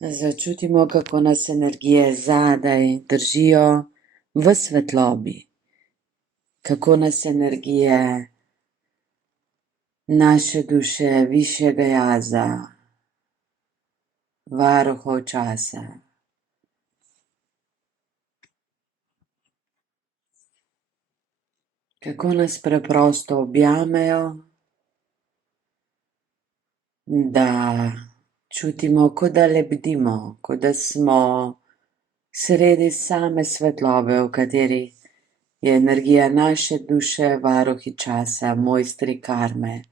Začutimo, kako nas energije zadaj držijo v svetlobi, kako nas energije naše duše, višjega jaza, varuhov časa, kako nas preprosto objamejo, da čutimo, kot da lebdimo, kot da smo sredi same svetlobe, v kateri je energija naše duše, varuhi časa, mojstri karme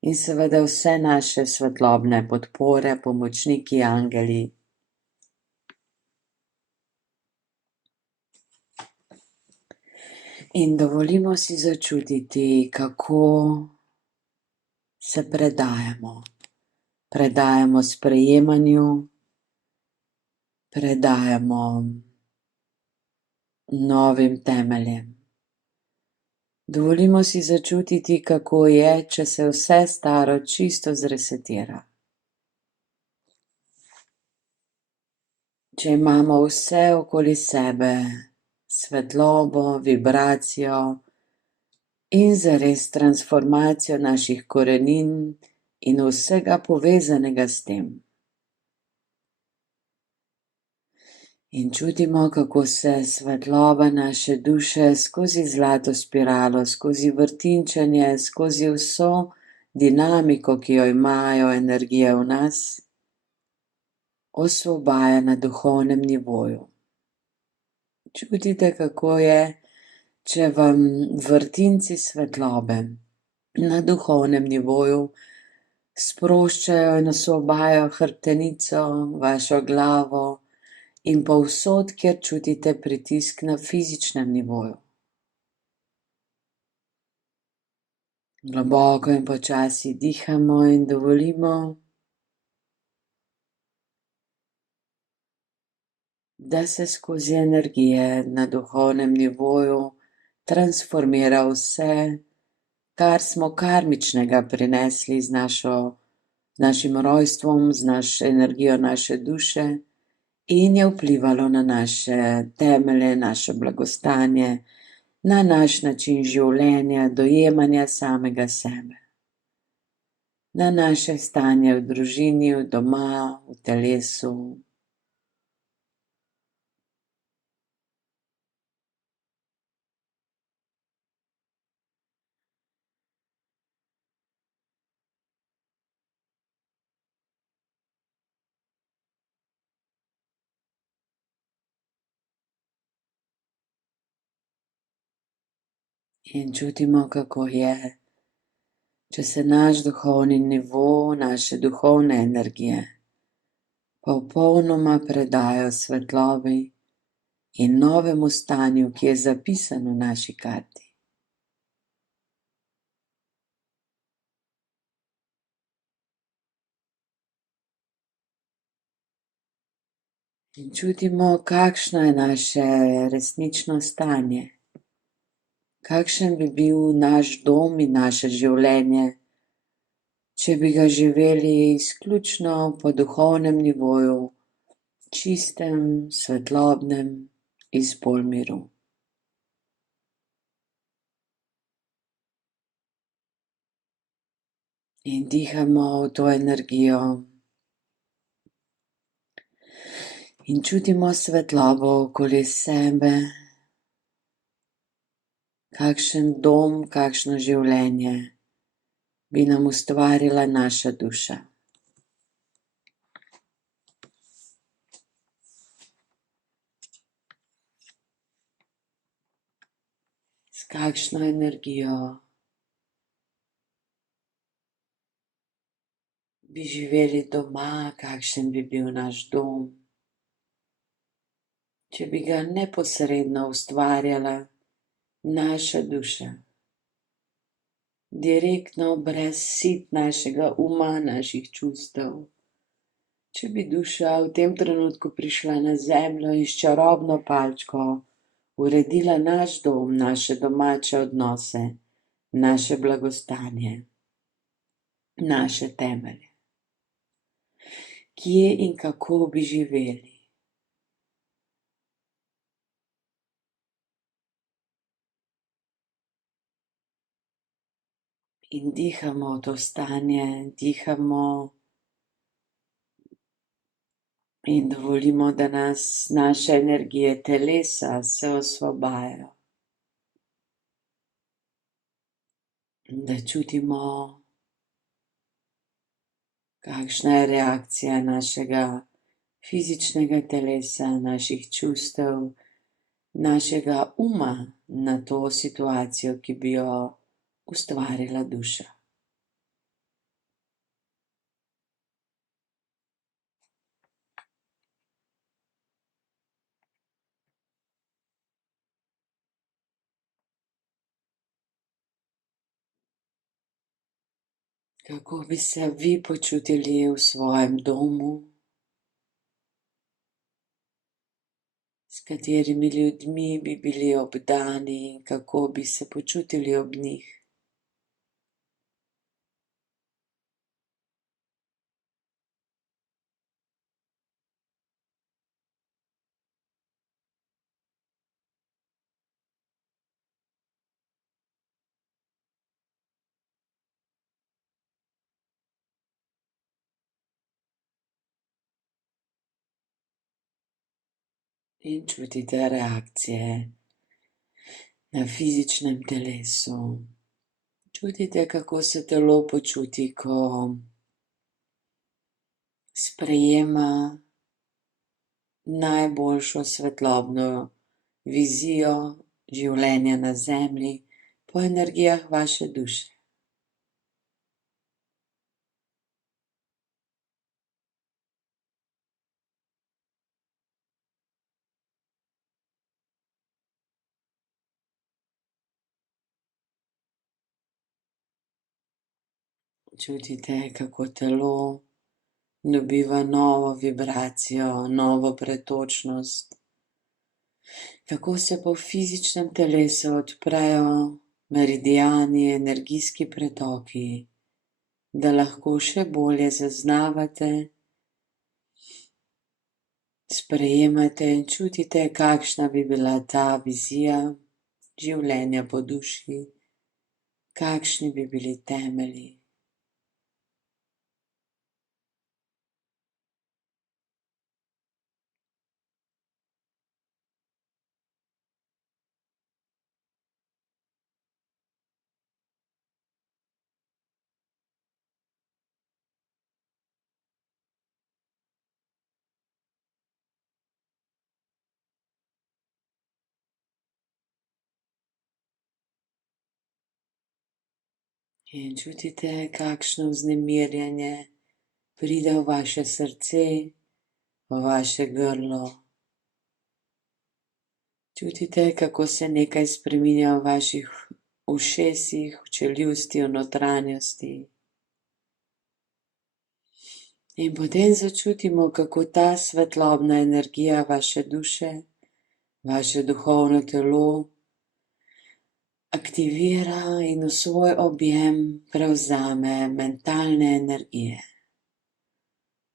in seveda vse naše svetlobne podpore, pomočniki, angeli. In dovolimo si začutiti, kako se predajamo. Predajamo sprejemanju, predajamo novim temeljem. Dovolimo si začutiti, kako je, če se vse staro čisto zresetira. Če imamo vse okoli sebe svetlobo, vibracijo in zares transformacijo naših korenin in vsega povezanega s tem. In čutimo, kako se svetloba naše duše skozi zlato spiralo, skozi vrtinčenje, skozi vso dinamiko, ki jo imajo energije v nas, osvobaja na duhovnem nivoju. Čutite, kako je, če vam vrtinci svetlobe na duhovnem nivoju sproščajo in osvobajajo hrbtenico, vašo glavo in povsod, kjer čutite pritisk na fizičnem nivoju. Globoko in počasi dihamo in dovolimo, da se skozi energije na duhovnem nivoju transformira vse, kar smo karmičnega prinesli z našim rojstvom, z energijo naše duše in je vplivalo na naše temelje, naše blagostanje, na naš način življenja, dojemanja samega sebe, na naše stanje v družini, doma, v telesu. In čutimo, kako je, če se naš duhovni nivo, naše duhovne energije popolnoma predajo svetlobi in novemu stanju, ki je zapisan v naši karti. In čutimo, kakšno je naše resnično stanje. Kakšen bi bil naš dom in naše življenje, če bi ga živeli izključno po duhovnem nivoju, čistem, svetlobnem, iz polmiru. In dihamo v to energijo in čutimo svetlobo okoli sebe. Kakšen dom, kakšno življenje bi nam ustvarila naša duša. S kakšno energijo bi živeli doma, kakšen bi bil naš dom, če bi ga neposredno ustvarjala naša duša. Direktno, brez sit našega uma, naših čustev. Če bi duša v tem trenutku prišla na zemljo in s čarobno palčko uredila naš dom, naše domače odnose, naše blagostanje, naše temelje. kje in kako bi živeli. In dihamo v to stanje, dihamo in dovolimo, da nas naše energije telesa se osvobajajo. Da čutimo, kakšna je reakcija našega fizičnega telesa, naših čustev, našega uma na to situacijo, ki bi jo ustvarila duša. Kako bi se vi počutili v svojem domu, s katerimi ljudmi bi bili obdani, kako bi se počutili ob njih. In čutite reakcije na fizičnem telesu. Čutite, kako se telo počuti, ko sprejema najboljšo svetlobno vizijo življenja na zemlji po energijah vaše duše. Čutite, kako telo dobiva novo vibracijo, novo pretočnost. Kako se po fizičnem telesu odprejo meridiani, energijski pretoki, da lahko še bolje zaznavate, sprejemate in čutite, kakšna bi bila ta vizija življenja po duši, kakšni bi bili temelji. In čutite, kakšno vznemirjenje pride v vaše srce, v vaše grlo. Čutite, kako se nekaj spreminja v vaših ušesih, v čeljusti, v notranjosti. In potem začutimo, kako ta svetlobna energija vaše duše, vaše duhovno telo aktivira in v svoj objem prevzame mentalne energije.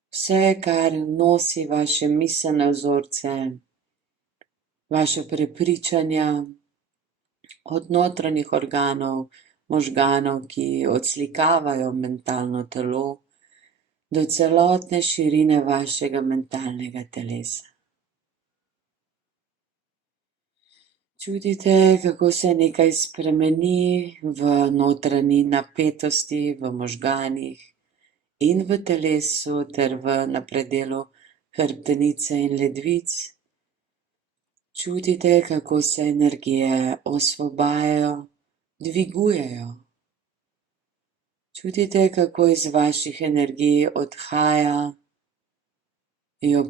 Vse, kar nosi vaše miselne vzorce, vaše prepričanja, od notranjih organov, možganov, ki odslikavajo mentalno telo, do celotne širine vašega mentalnega telesa. Čutite, kako se nekaj spremeni v notranji napetosti, v možganih in v telesu ter na predelu hrbtenice in ledvic. Čutite, kako se energije osvobajajo, dvigujejo. Čutite, kako iz vaših energij odhajajo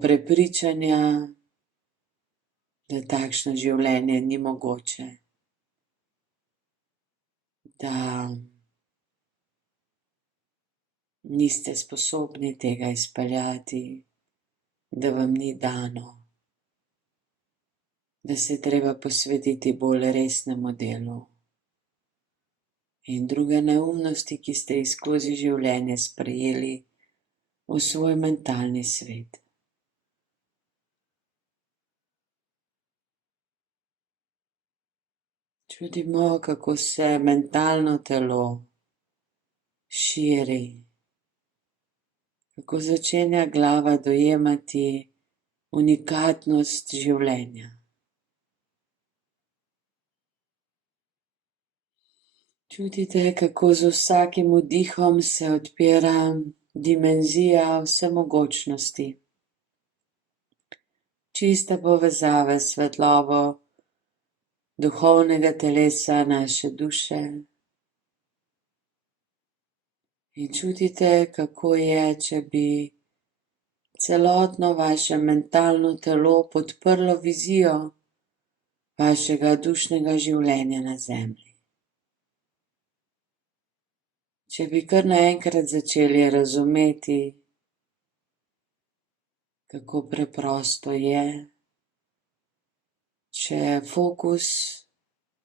prepričanja, da takšno življenje ni mogoče, da niste sposobni tega izpeljati, da vam ni dano, da se je treba posvetiti bolj resnemu delu. In druge neumnosti, ki ste jih skozi življenje sprejeli, v svoj mentalni svet. Čutimo, kako se mentalno telo širi, kako začenja glava dojemati unikatnost življenja. Čutite, kako z vsakim vdihom se odpira dimenzija vsemogočnosti, čiste povezave s svetlobo duhovnega telesa naše duše. In čutite, kako je, če bi celotno vaše mentalno telo podprlo vizijo vašega dušnega življenja na zemlji. Če bi kar naenkrat začeli razumeti, kako preprosto je, če fokus,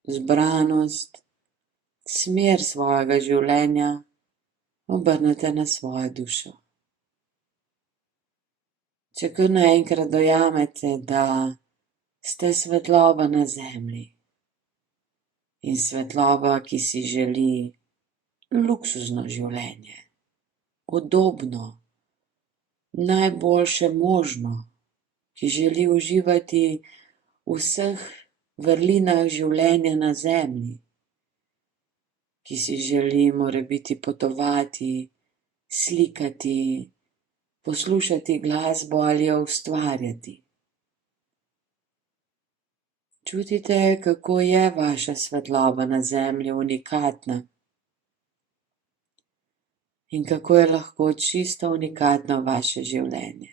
zbranost, smer svojega življenja obrnete na svojo dušo. Če kar naenkrat dojamete, da ste svetloba na zemlji in svetloba, ki si želi luksuzno življenje, udobno, najboljše možno, ki želi uživati v vseh vrlinah življenja na zemlji, ki si želi morebiti potovati, slikati, poslušati glasbo ali jo ustvarjati. Čutite, kako je vaša svetloba na zemlji unikatna in kako je lahko čisto unikatno vaše življenje.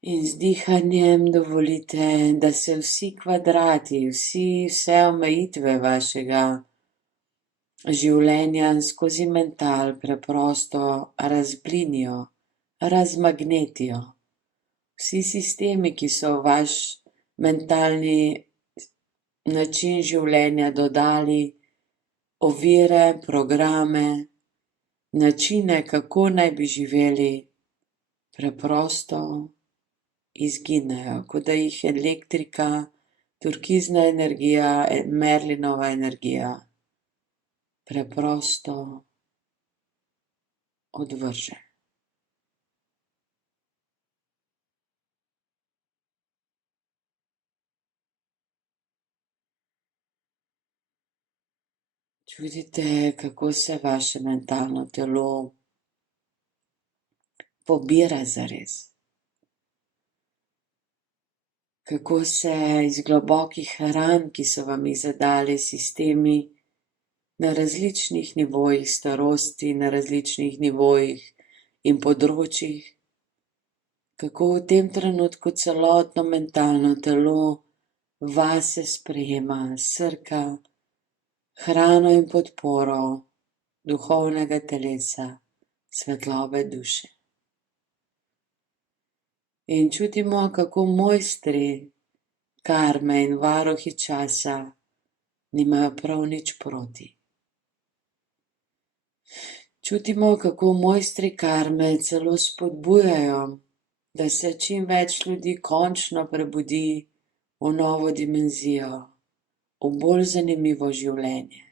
In z dihanjem dovolite, da se vsi kvadrati, vse omejitve vašega življenja skozi mental preprosto razblinijo, razmagnetijo. Vsi sistemi, ki so v vaš mentalni način življenja dodali ovire, programe, načine, kako naj bi živeli, preprosto izginejo, kot da jih elektrika, turkizna energija, Merlinova energija preprosto odvrže. Čutite, kako se vaše mentalno telo pobira zares. Kako se iz globokih ran, ki so vam jih zadali sistemi na različnih nivojih starosti, na različnih nivojih in področjih, kako v tem trenutku celotno mentalno telo vase sprejema, srka hrano in podporo duhovnega telesa, svetlobe duše. In čutimo, kako mojstri karme in varuhi časa nimajo prav nič proti. Čutimo, kako mojstri karme celo spodbujajo, da se čim več ljudi končno prebudi v novo dimenzijo, v bolj zanimivo življenje.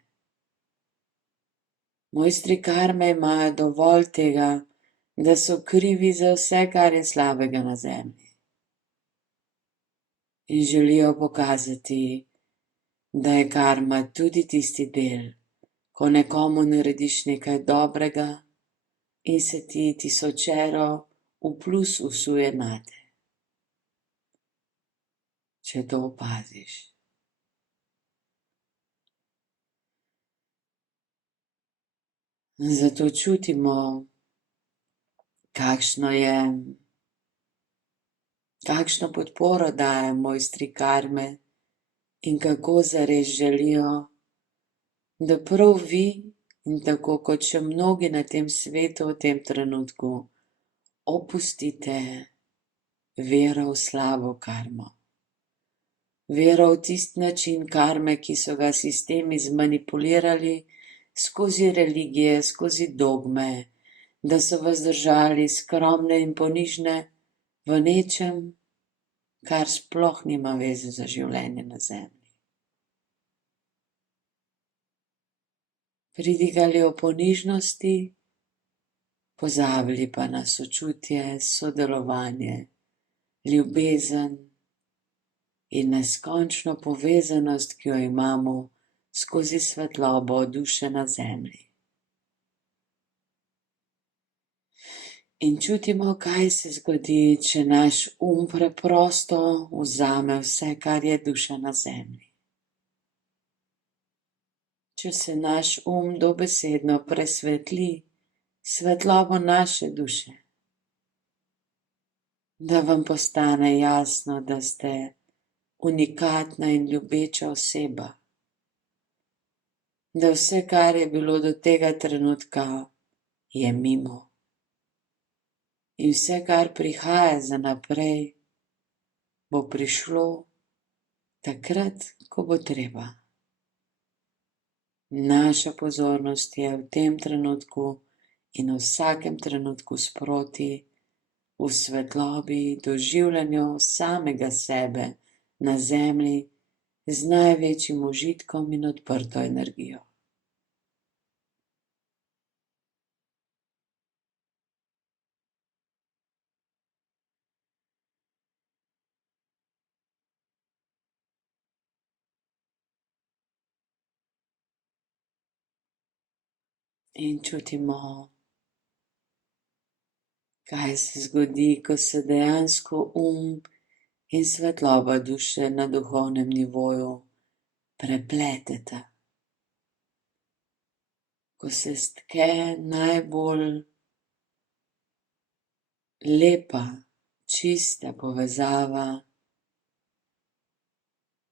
Mojstri karme imajo dovolj tega, da so krivi za vse, kar je slabega na zemlji. In želijo pokazati, da je karma tudi tisti del, ko nekomu narediš nekaj dobrega in se ti tisočero v plus usuje nate. Če to opaziš. Zato čutimo, kakšno podporo daje mojstri karme in kako zares želijo, da prav vi in tako kot še mnogi na tem svetu v tem trenutku opustite vero v slabo karmo. Vero v tisti način karme, ki so ga sistemi zmanipulirali skozi religije, skozi dogme, da so vas držali skromne in ponižne v nečem, kar sploh nima veze za življenje na zemlji. Pridigali o ponižnosti, pozabili pa na sočutje, sodelovanje, ljubezen in neskončno povezanost, ki jo imamo skozi svetlobo duše na zemlji. In čutimo, kaj se zgodi, če naš preprosto vzame vse, kar je duša na zemlji. Če se naš dobesedno presvetli svetlobo naše duše, da vam postane jasno, da ste unikatna in ljubeča oseba, da vse, kar je bilo do tega trenutka, je mimo. In vse, kar prihaja za naprej, bo prišlo takrat, ko bo treba. Naša pozornost je v tem trenutku in v vsakem trenutku sproti v svetlobi, doživljanju samega sebe na zemlji z največjim užitkom in odprto energijo. In čutimo, kaj se zgodi, ko se dejansko in svetloba duše na duhovnem nivoju prepleteta. Ko se stke najbolj lepa, čista povezava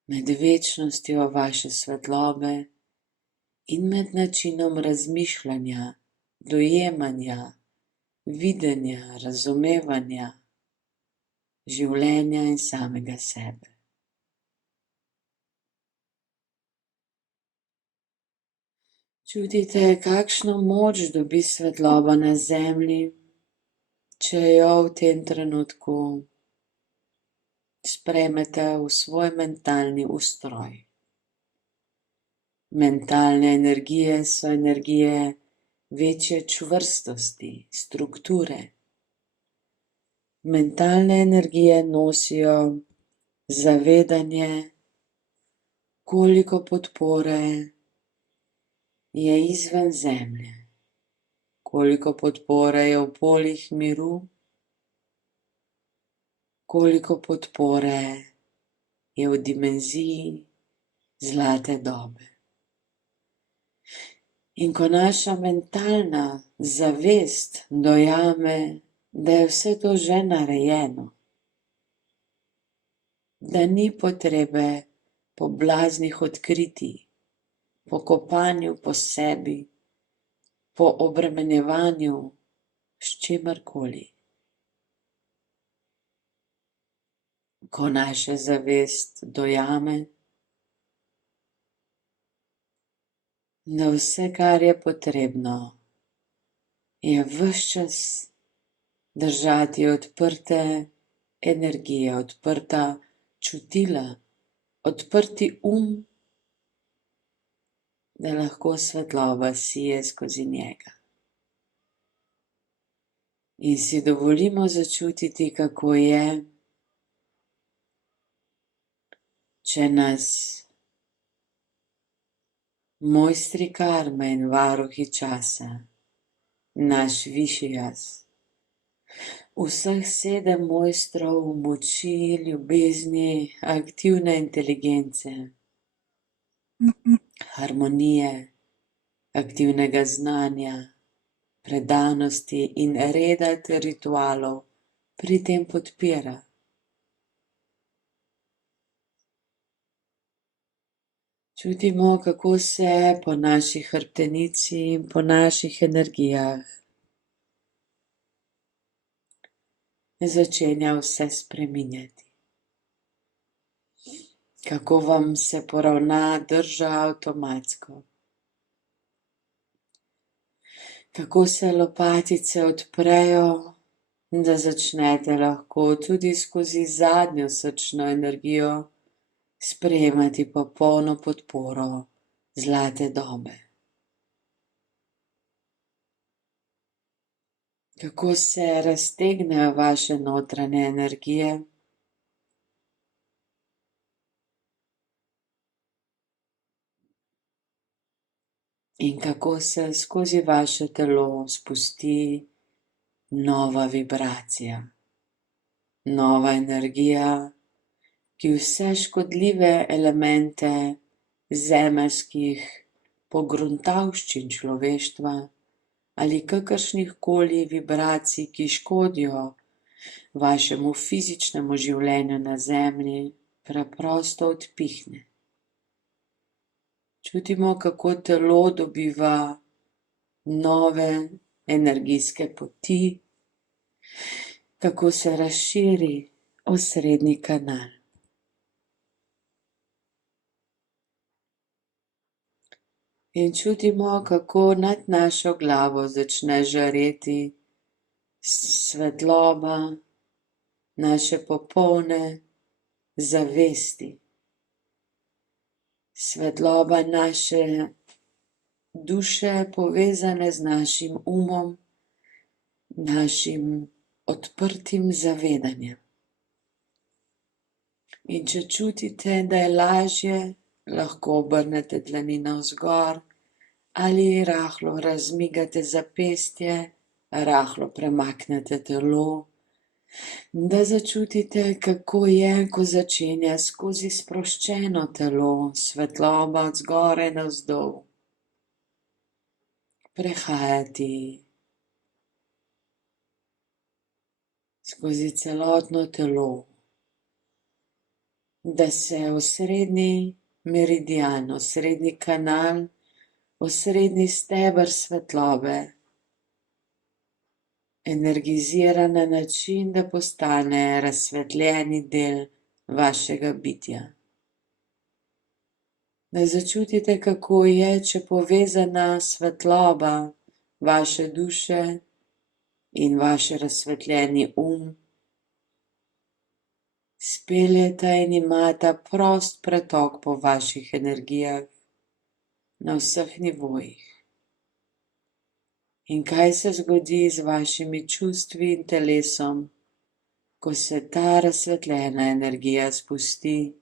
med večnostjo vaše svetlobe in med načinom razmišljanja, dojemanja, videnja, razumevanja življenja in samega sebe. Čutite, kakšno moč dobi svetloba na zemlji, če jo v tem trenutku sprejmete v svoj mentalni ustroj. Mentalne energije so energije večje čvrstosti, strukture. Mentalne energije nosijo zavedanje, koliko podpore je izven zemlje, koliko podpore je v poljih miru, koliko podpore je v dimenziji zlate dobe. In ko naša mentalna zavest dojame, da je vse to že narejeno, da ni potrebe po blaznih odkritjih, po kopanju po sebi, po obremenjevanju s čimerkoli. Ko naša zavest dojame, da vse, kar je potrebno, je ves čas držati odprte energije, odprta čutila, odprti da lahko svetloba sije skozi njega. In si dovolimo začutiti, kako je, če nas mojstri karme in varuhi časa, naš višji jaz, vseh 7 mojstrov moči, ljubezni, aktivne inteligence, harmonije, aktivnega znanja, predanosti in reda ter ritualov pri tem podpira. Čutimo, kako se po naši hrbtenici in po naših energijah začenja vse spreminjati. Kako vam se poravna drža avtomatsko. Kako se lopatice odprejo, da začnete lahko tudi skozi zadnjo srčno energijo sprejemati popolno podporo zlate dobe. Kako se raztegnejo vaše notranje energije in kako se skozi vaše telo spusti nova vibracija, nova energija, ki vse škodljive elemente zemeljskih pogruntavščin človeštva ali kakršnihkoli vibracij, ki škodijo vašemu fizičnemu življenju na zemlji, preprosto odpihne. Čutimo, kako telo dobiva nove energijske poti, kako se razširi osrednji kanal. In čutimo, kako nad našo glavo začne žareti svetloba naše popolne zavesti. Svetloba naše duše, povezane z našim umom, našim odprtim zavedanjem. In če čutite, da je lažje, lahko obrnete dlani navzgor ali rahlo razmigate zapestje, rahlo premaknete telo, da začutite, kako je, ko začenja skozi sproščeno telo svetloba od zgoraj navzdol prehajati skozi celotno telo, da se osrednji meridian, osrednji kanal, osrednji steber svetlobe energizira na način, da postane razsvetljeni del vašega bitja. Da začutite, kako je, če povezana svetloba vaše duše in vaš razsvetljeni speljeta in imata prost pretok po vaših energijah na vseh nivojih. In kaj se zgodi z vašimi čustvi in telesom, ko se ta razsvetljena energija spusti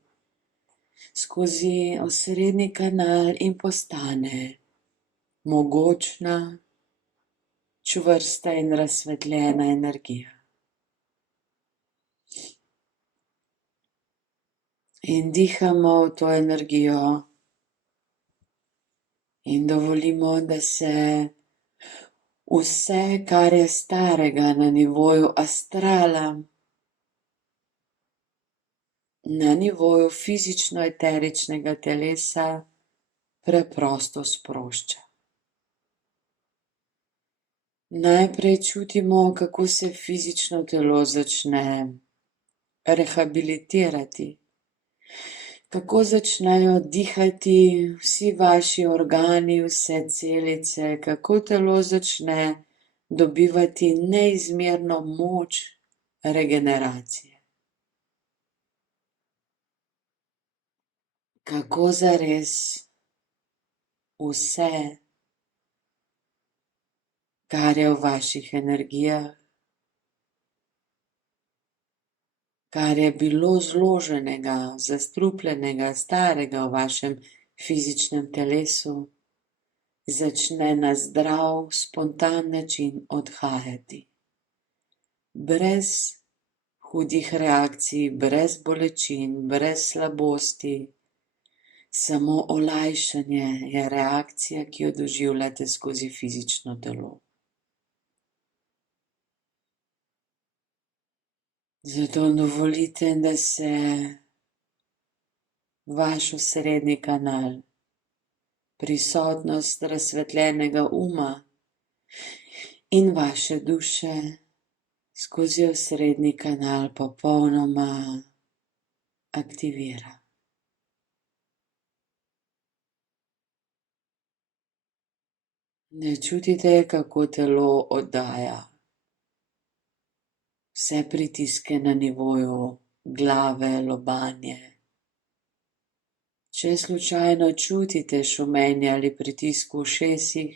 skozi osrednji kanal in postane mogočna, čvrsta in razsvetljena energija. In dihamo v to energijo in dovolimo, da se vse, kar je starega na nivoju astrala, na nivoju fizično-eteričnega telesa, preprosto sprošča. Najprej čutimo, kako se fizično telo začne rehabilitirati, kako začnejo dihati vsi vaši organi, vse celice, kako telo začne dobivati neizmerno moč regeneracije. Kako zares vse, kar je v vaših energijah, kar je bilo zloženega, zastrupljenega, starega v vašem fizičnem telesu, začne na zdrav, spontan način odhajati. Brez hudih reakcij, brez bolečin, brez slabosti, samo olajšanje je reakcija, ki jo doživljate skozi fizično telo. Zato dovolite, da se vaš osrednji kanal, prisotnost razsvetljenega in vaše duše skozi osrednji kanal popolnoma aktivira. Ne čutite, kako telo oddaja vse pritiske na nivoju glave, lobanje. Če slučajno čutite šumenje ali pritisk v ušesih,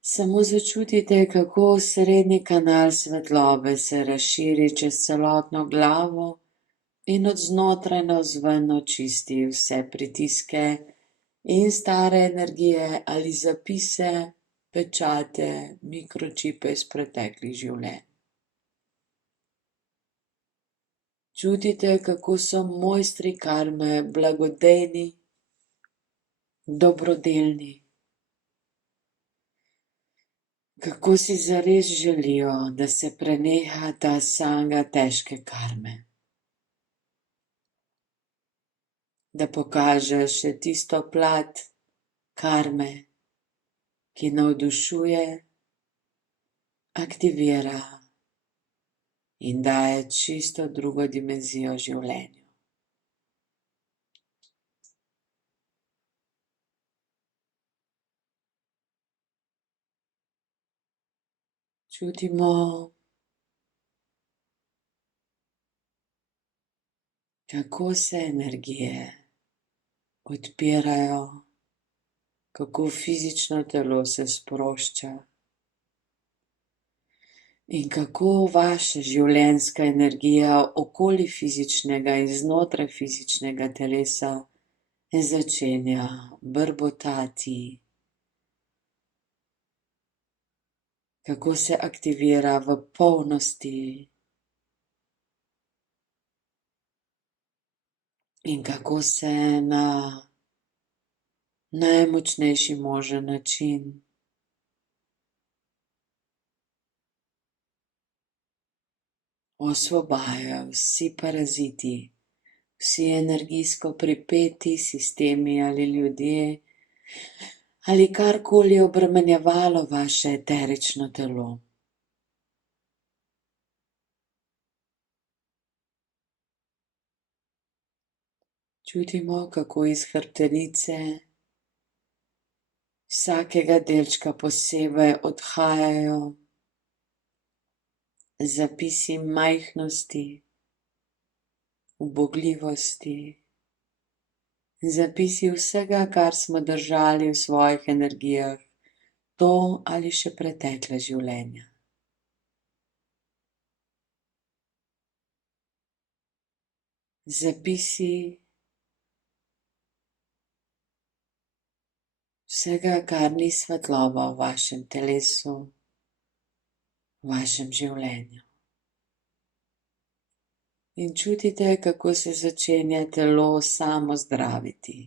samo začutite, kako srednji kanal svetlobe se razširi čez celotno glavo in od znotraj navzven očisti vse pritiske in stare energije ali zapise, pečate, mikročipe iz preteklih življenj. Čutite, kako so mojstri karme blagodejni, dobrodelni. Kako si zares želijo, da se preneha ta sanga težke karme. Da pokažejo še tisto plat karme, ki navdušuje, aktivira in daje čisto drugo dimenzijo življenju. Čutimo, kako se energije odpirajo, kako fizično telo se sprošča in kako vaša življenjska energija okoli fizičnega in znotraj fizičnega telesa začenja brbotati, kako se aktivira v polnosti in kako se na najmočnejši možen način osvobajajo vsi paraziti, vsi energijsko pripeti sistemi ali ljudje ali karkoli je obremenjevalo vaše eterično telo. Čutimo, kako iz hrbtenice vsakega delčka posebej odhajajo zapisi majhnosti, ubogljivosti, zapisi vsega, kar smo držali v svojih energijah, to ali še pretekla življenja. Zapisi vsega, kar ni svetloba v vašem telesu, v vašem življenju. In čutite, kako se začenja telo samo zdraviti.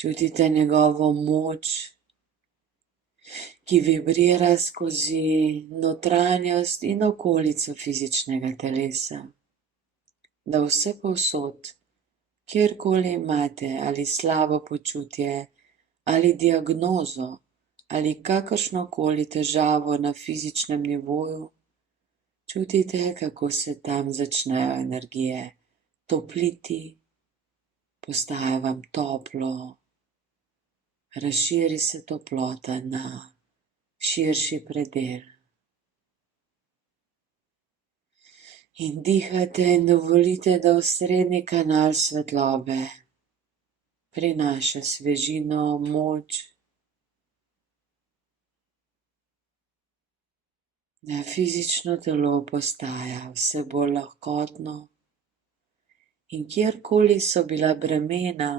Čutite njegovo moč, ki vibrira skozi notranjost in okolico fizičnega telesa. Da vse povsod, kjerkoli imate ali slabo počutje, ali diagnozo, ali kakršnokoli težavo na fizičnem nivoju, čutite, kako se tam začnejo energije topliti, postaja vam toplo, razširi se toplota na širši predel. In dihate in dovolite, da osrednji kanal svetlobe prinaša svežino, moč, da fizično telo postaja vse bolj lahkotno in kjerkoli so bila bremena,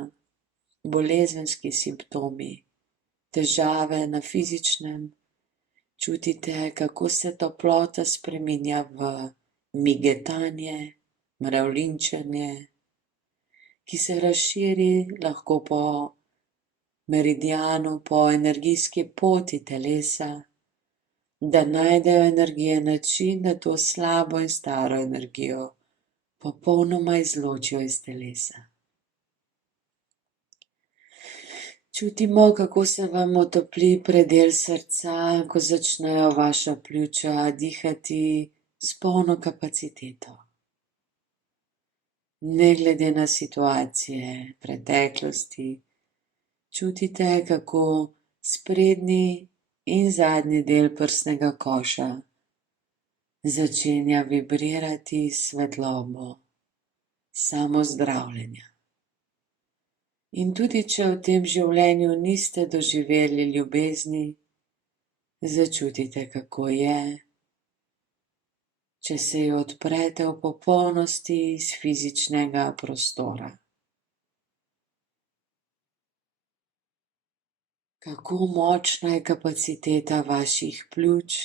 bolezenski simptomi, težave na fizičnem, čutite, kako se toplota spreminja v migetanje, mravljinčenje, ki se razširi lahko po meridianu, po energijski poti telesa, da najdejo energije način, da to slabo in staro energijo popolnoma izločijo iz telesa. Čutimo, kako se vam otopli predel srca, ko začnejo vaša pljuča dihati s polno kapaciteto. Ne glede na situacije preteklosti, čutite, kako sprednji in zadnji del prsnega koša začenja vibrirati s svetlobo samozdravljenja. In tudi, če v tem življenju niste doživeli ljubezni, začutite, kako je, če se ji odprete v popolnosti iz fizičnega prostora. Kako močna je kapaciteta vaših pljuč,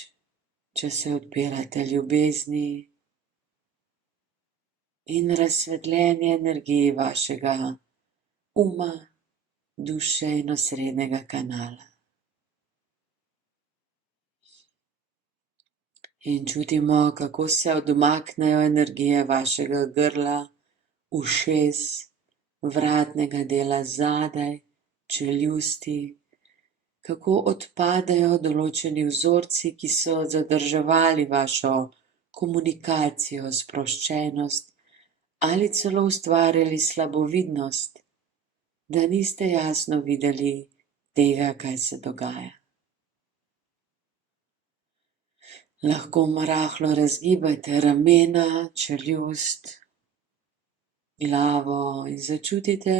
če se odpirate ljubezni in razsvetljeni energiji vašega uma, duše in osrednjega kanala. In čutimo, kako se odmaknejo energije vašega grla, ušes, vratnega dela zadaj, čeljusti, kako odpadejo določeni vzorci, ki so zadrževali vašo komunikacijo, sproščenost ali celo ustvarjali slabovidnost, da niste jasno videli tega, kaj se dogaja. Lahko rahlo razgibajte ramena, čeljust, glavo in začutite,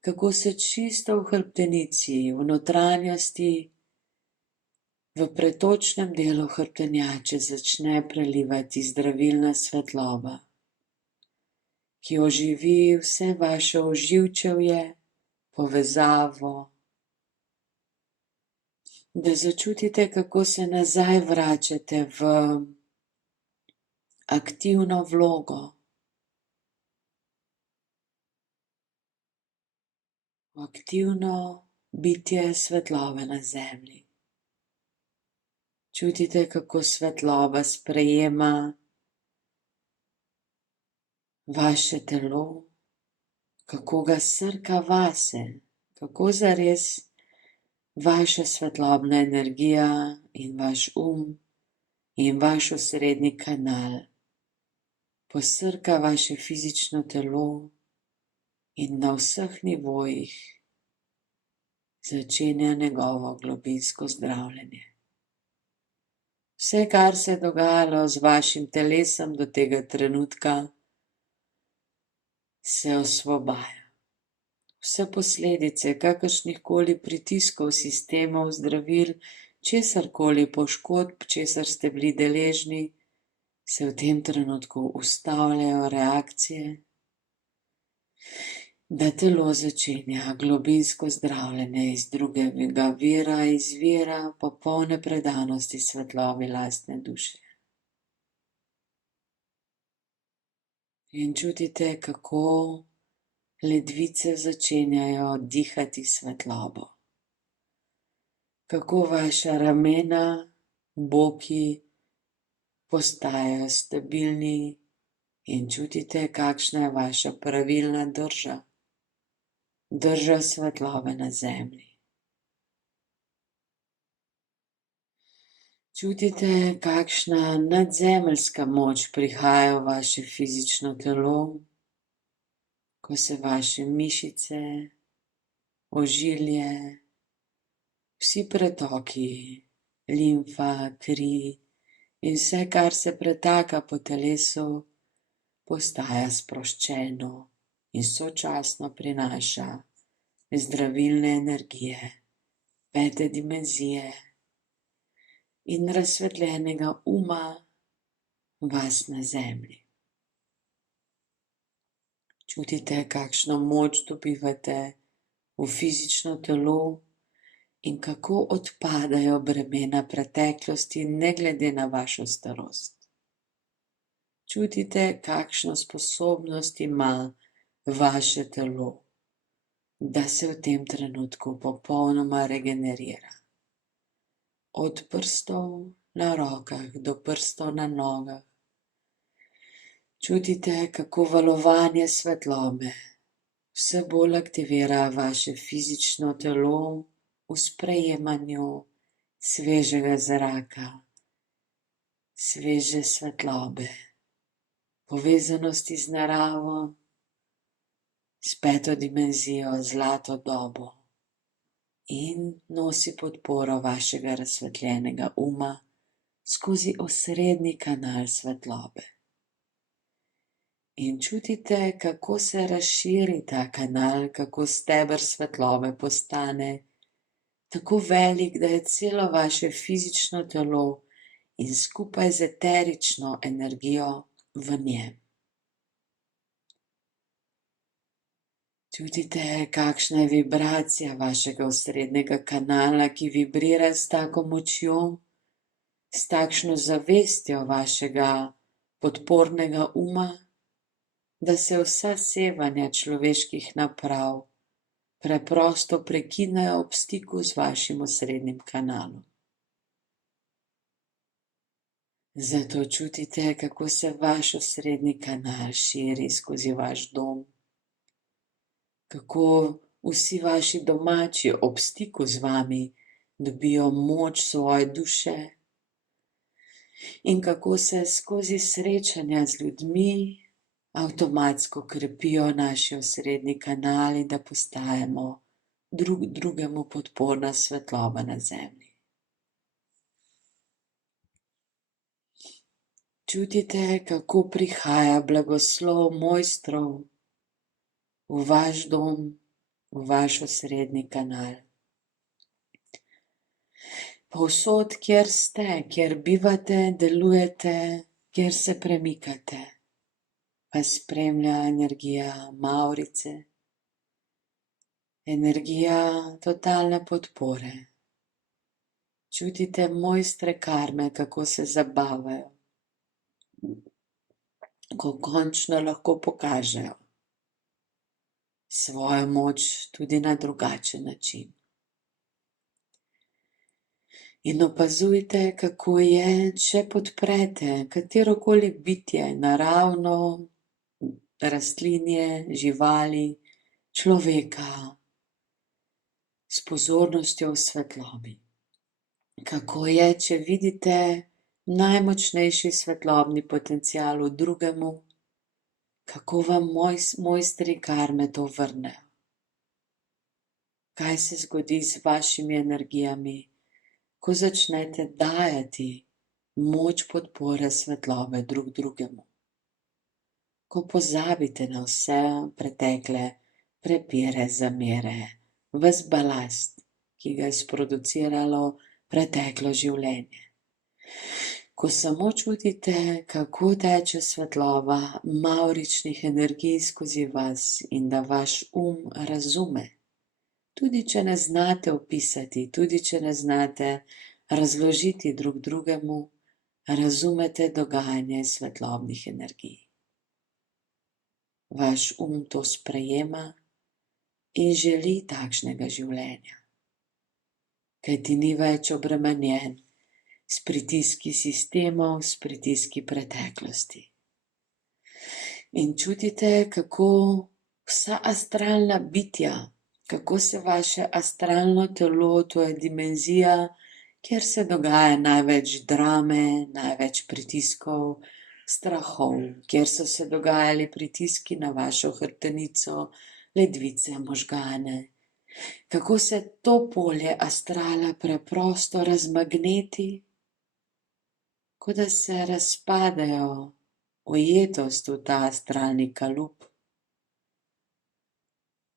kako se čisto v hrbtenici, v notranjosti, v pretočnem delu hrbtenjače začne prelivati zdravilna svetloba, ki oživi vse vaše oživčevje, povezavo, da začutite, kako se nazaj vračate v aktivno vlogo, v aktivno bitje svetlobe na zemlji. Čutite, kako svetloba sprejema vaše telo, kako ga srka vase, kako zares vaša svetlobna energija in vaš in vaš osrednji kanal posrka vaše fizično telo in na vseh nivojih začenja njegovo globinsko zdravljenje. Vse, kar se je dogajalo z vašim telesom do tega trenutka, se osvobaja. Vse posledice kakršnihkoli pritiskov, sistemov, zdravil, česarkoli poškodb, česar ste bili deležni, se v tem trenutku ustavljajo reakcije, da telo začenja globinsko zdravljenje iz drugega vira, izvira popolne predanosti svetlobi lastne duše. In čutite, kako ledvice začenjajo dihati svetlobo. Kako vaša ramena, boki postajajo stabilni in čutite, kakšna je vaša pravilna drža. Drža svetlobe na zemlji. Čutite, kakšna nadzemeljska moč prihaja v vaše fizično telo, ko se vaše mišice, ožilje, vsi pretoki, limfa, kri in vse, kar se pretaka po telesu, postaja sproščeno in sočasno prinaša zdravilne energije, 5. dimenzije in razsvetljenega uma vas na zemlji. Čutite, kakšno moč dobivate v fizično telo in kako odpadajo bremena preteklosti ne glede na vašo starost. Čutite, kakšno sposobnost ima vaše telo, da se v tem trenutku popolnoma regenerira. Od prstov na rokah do prstov na nogah. Čutite, kako valovanje svetlobe vse bolj aktivira vaše fizično telo v sprejemanju svežega zraka, sveže svetlobe, povezanosti z naravo, s 5. dimenzijo, zlato dobo in nosi podporo vašega razsvetljenega uma skozi osrednji kanal svetlobe. In čutite, kako se razširi ta kanal, kako steber svetlobe postane tako velik, da je celo vaše fizično telo in skupaj z eterično energijo v njem. Čutite, kakšna je vibracija vašega osrednjega kanala, ki vibrira s tako močjo, s takšno zavestjo vašega podpornega uma, da se vsa sevanja človeških naprav preprosto prekinejo ob stiku z vašim osrednjim kanalom. Zato čutite, kako se vaš osrednji kanal širi skozi vaš dom, kako vsi vaši domači ob stiku z vami dobijo moč svoje duše in kako se skozi srečanja z ljudmi avtomatsko krepijo naši osrednji kanali, da postajamo drug drugemu podporna svetloba na zemlji. Čutite, kako prihaja blagoslov mojstrov v vaš dom, v vaš osrednji kanal. Povsod, kjer ste, kjer bivate, delujete, kjer se premikate, vas spremlja energija Mavrice, energija totalne podpore. Čutite mojstre karme, kako se zabavajo, ko končno lahko pokažejo svojo moč tudi na drugačen način. In opazujte, kako je, če podprete katerokoli bitje, naravno, rastlinje, živali, človeka, s pozornostjo v svetlobi. Kako je, če vidite najmočnejši svetlobni potencial v drugemu, kako vam mojstri karme to vrnejo. Kaj se zgodi z vašimi energijami, ko začnete dajati moč podpore svetlobe drug drugemu. Ko pozabite na vse pretekle prepire, zamere, ves balast, ki ga je sproduciralo preteklo življenje. Ko samo čutite, kako teče svetloba mavričnih energij skozi vas in da vaš razume, tudi če ne znate opisati, tudi če ne znate razložiti drug drugemu, razumete dogajanje svetlobnih energij. Vaš to sprejema in želi takšnega življenja, kajti ni več obremenjen s pritiski sistemov, s pritiski preteklosti. In čutite, kako vsa astralna bitja, kako se vaše astralno telo, to je dimenzija, kjer se dogaja največ drame, največ pritiskov, strahov, kjer so se dogajali pritiski na vašo hrbtenico, ledvice, možgane. Kako se to polje astrala preprosto razmagneti, kot da se razpadejo ujetost v ta astralni kalup,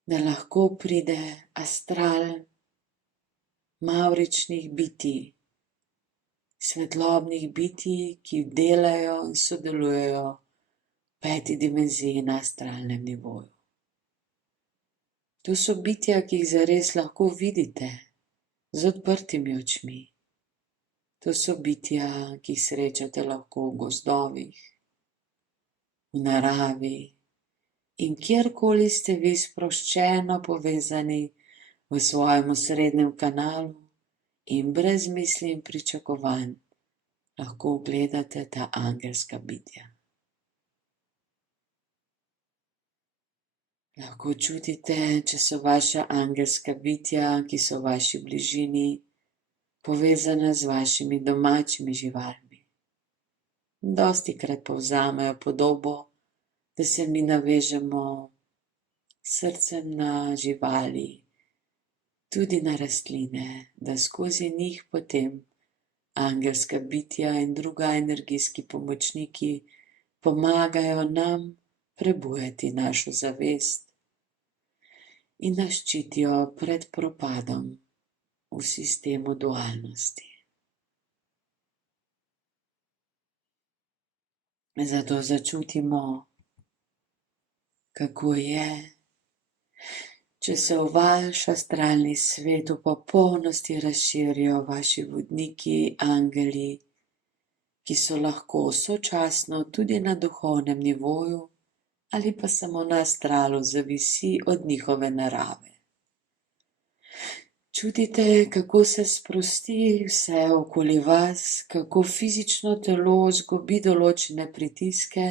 da lahko pride astral mavričnih bitij, svetlobnih bitij, ki delajo in sodelujejo v 5. dimenziji na astralnem nivoju. To so bitja, ki jih zares lahko vidite z odprtimi očmi. To so bitja, ki jih srečate lahko v gozdovih, v naravi in kjerkoli ste vi sproščeno povezani v svojem osrednjem kanalu in brez misli in pričakovanj lahko gledate ta angelska bitja. Lahko čutite, če so vaša angelska bitja, ki so v vaši bližini, povezana z vašimi domačimi živalmi. Dostikrat povzamejo podobo, da se mi navežemo s srcem na živali, tudi na rastline, da skozi njih potem angelska bitja in druga energijski pomočniki pomagajo nam prebujati našo zavest in nas ščitijo pred propadom v sistemu dualnosti. Zato začutimo, kako je, če se v vaš astralni svet v popolnosti razširijo vaši vodniki, angeli, ki so lahko sočasno tudi na duhovnem nivoju ali pa samo na astralu, zavisi od njihove narave. Čutite, kako se sprosti vse okoli vas, kako fizično telo izgubi določene pritiske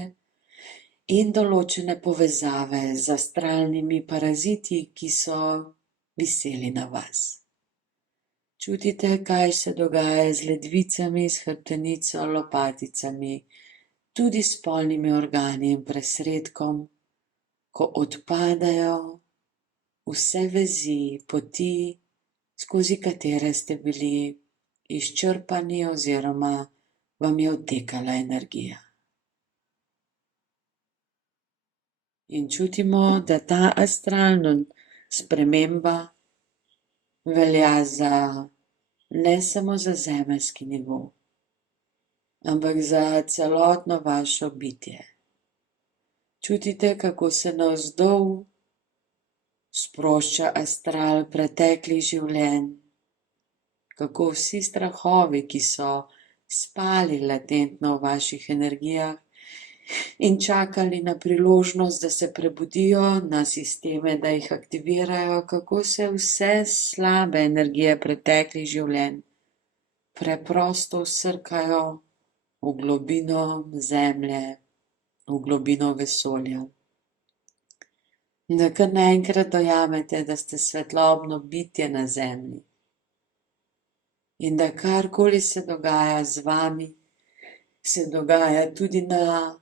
in določene povezave z astralnimi paraziti, ki so viseli na vas. Čutite, kaj se dogaja z ledvicami, s hrbtenico, lopaticami, tudi s spolnimi organi in presredkom, ko odpadajo vse vezi, poti, skozi katere ste bili izčrpani oziroma vam je odtekala energija. In čutimo, da ta astralna sprememba velja ne samo za zemeljski nivo, ampak za celotno vašo bitje. Čutite, kako se navzdol sprošča astral preteklih življenj, kako vsi strahovi, ki so spali latentno v vaših energijah in čakali na priložnost, da se prebudijo, na sisteme, da jih aktivirajo, kako se vse slabe energije preteklih življenj preprosto vsrkajo v globino zemlje, v globino vesolja. Da kar naenkrat dojamete, da ste svetlobno bitje na zemlji in da karkoli se dogaja z vami, se dogaja tudi na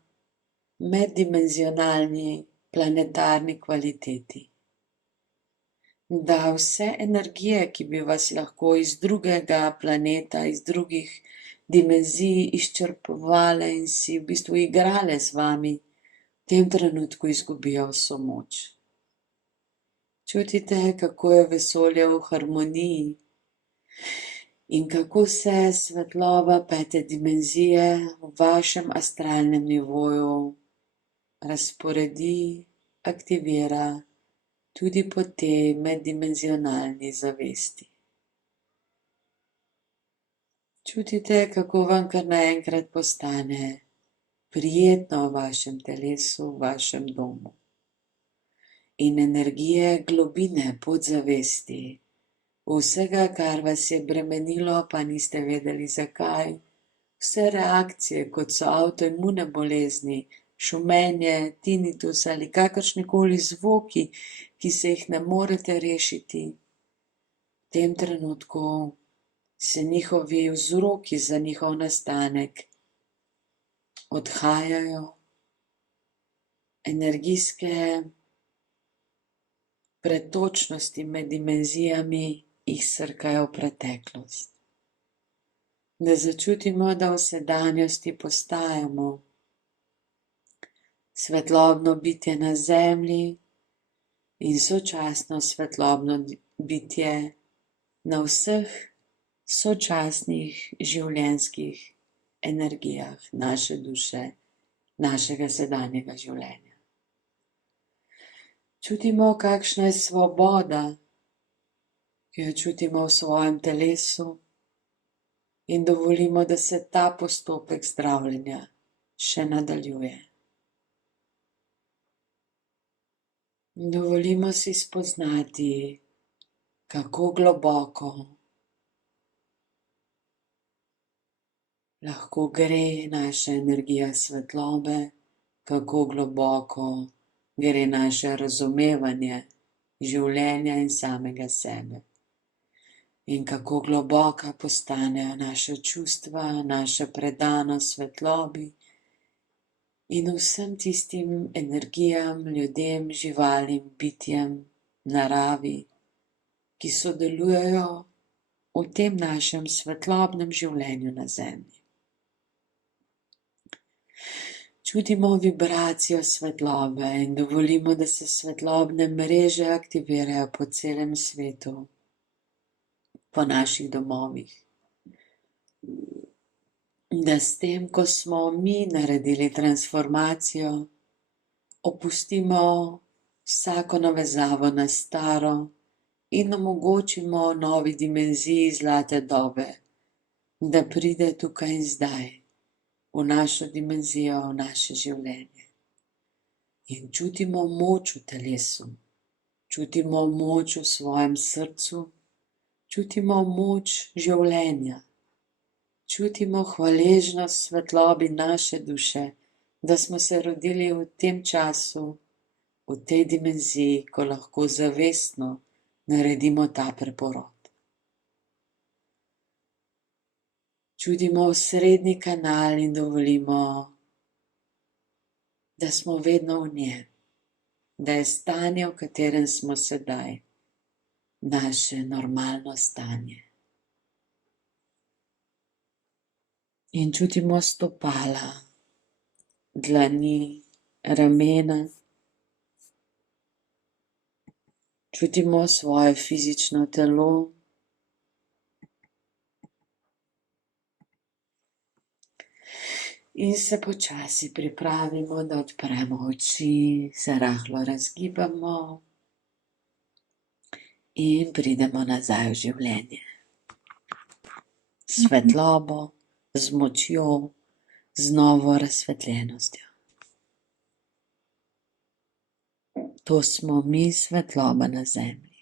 meddimenzionalni planetarni kvaliteti. Da vse energije, ki bi vas lahko iz drugega planeta, iz drugih dimenzij izčrpavale in si v bistvu igrale z vami, v tem trenutku izgubijo vso moč. Čutite, kako je vesolje v harmoniji in kako se svetloba 5. dimenzije v vašem astralnem nivoju razporedi, aktivira tudi po tej meddimenzionalni zavesti. Čutite, kako vam kar naenkrat postane prijetno v vašem telesu, v vašem domu. In energije globine podzavesti, vsega, kar vas je bremenilo, pa niste vedeli zakaj, vse reakcije, kot so avtoimune bolezni, šumenje, tinitus ali kakršnikoli zvoki, ki se jih ne morete rešiti, v tem trenutku se njihovi vzroki za njihov nastanek odhajajo, energijske pretočnosti med dimenzijami jih srkajo v preteklost. Da začutimo, da v sedanjosti postajamo svetlobno bitje na zemlji in sočasno svetlobno bitje na vseh sočasnih življenjskih energijah naše duše, našega sedanjega življenja. Čutimo, kakšna je svoboda, ki jo čutimo v svojem telesu in dovolimo, da se ta postopek zdravljenja še nadaljuje. Dovolimo si spoznati, kako globoko lahko gre naša energija svetlobe, kako globoko gre naše razumevanje življenja in samega sebe. In kako globoka postanejo naša čustva, naša predanost svetlobi in vsem tistim energijam, ljudem, živalim, bitjem, naravi, ki sodelujejo v tem našem svetlobnem življenju na Zemlji. Čutimo vibracijo svetlobe in dovolimo, da se svetlobne mreže aktivirajo po celem svetu, po naših domovih. Da s tem, ko smo mi naredili transformacijo, opustimo vsako navezavo na staro in omogočimo novi dimenziji zlate dobe, da pride tukaj in zdaj, v našo dimenzijo, v naše življenje. In čutimo moč v telesu, čutimo moč v svojem srcu, čutimo moč življenja, čutimo hvaležnost svetlobi naše duše, da smo se rodili v tem času, v tej dimenziji, ko lahko zavestno naredimo ta preporod. Čutimo osrednji kanal in dovolimo, da smo vedno v njem, da je stanje, v katerem smo sedaj, naše normalno stanje. In čutimo stopala, dlani, ramena. Čutimo svoje fizično telo. In se počasi pripravimo, da odpremo oči, se rahlo razgibamo in pridemo nazaj v življenje. S svetlobo, z močjo, z novo razsvetljenostjo. To smo mi, svetloba na Zemlji.